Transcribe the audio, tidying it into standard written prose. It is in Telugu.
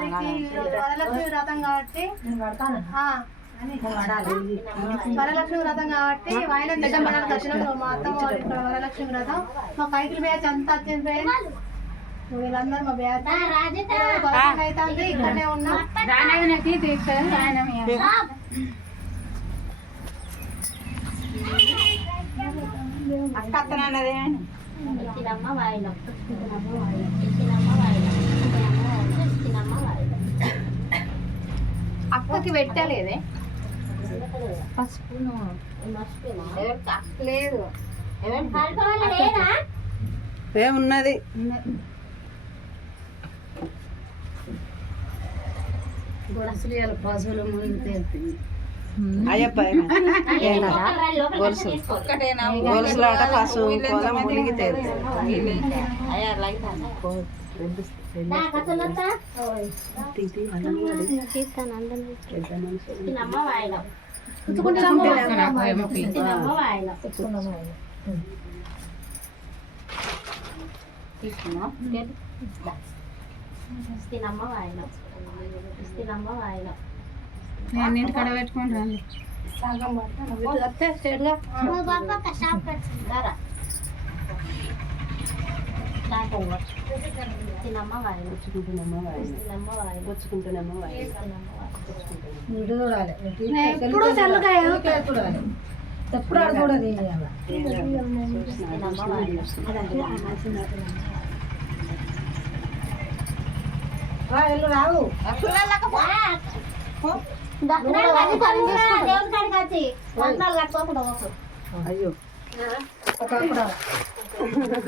వరలక్ష్మి వ్రతం కాబట్టి వరలక్ష్మి వ్రతం కాబట్టి వాయిన పెద్దమ్మడానికి వచ్చిన మా అత్తమ్మ వరలక్ష్మి వ్రతం మా కైకిల్ బ్యాచ్ అంతా వచ్చింది ఫ్రెండ్స్. వీళ్ళందరూ మా బ్యాచ్ అయితే ఇక్కడనే ఉన్నాం. అక్కకి పెట్టలేదే పసుపు లేదు ఏమున్నది గొడసలు పశువులు ముందు తేలుతుంది. గొలుసులాట పశువు పొలం మునిగి అన్నింటి కడ పెట్టుకుని రండి. ఎప్పుడు చల్లగా ఎప్పుడు ఆడకూడదు. రావు అయ్యో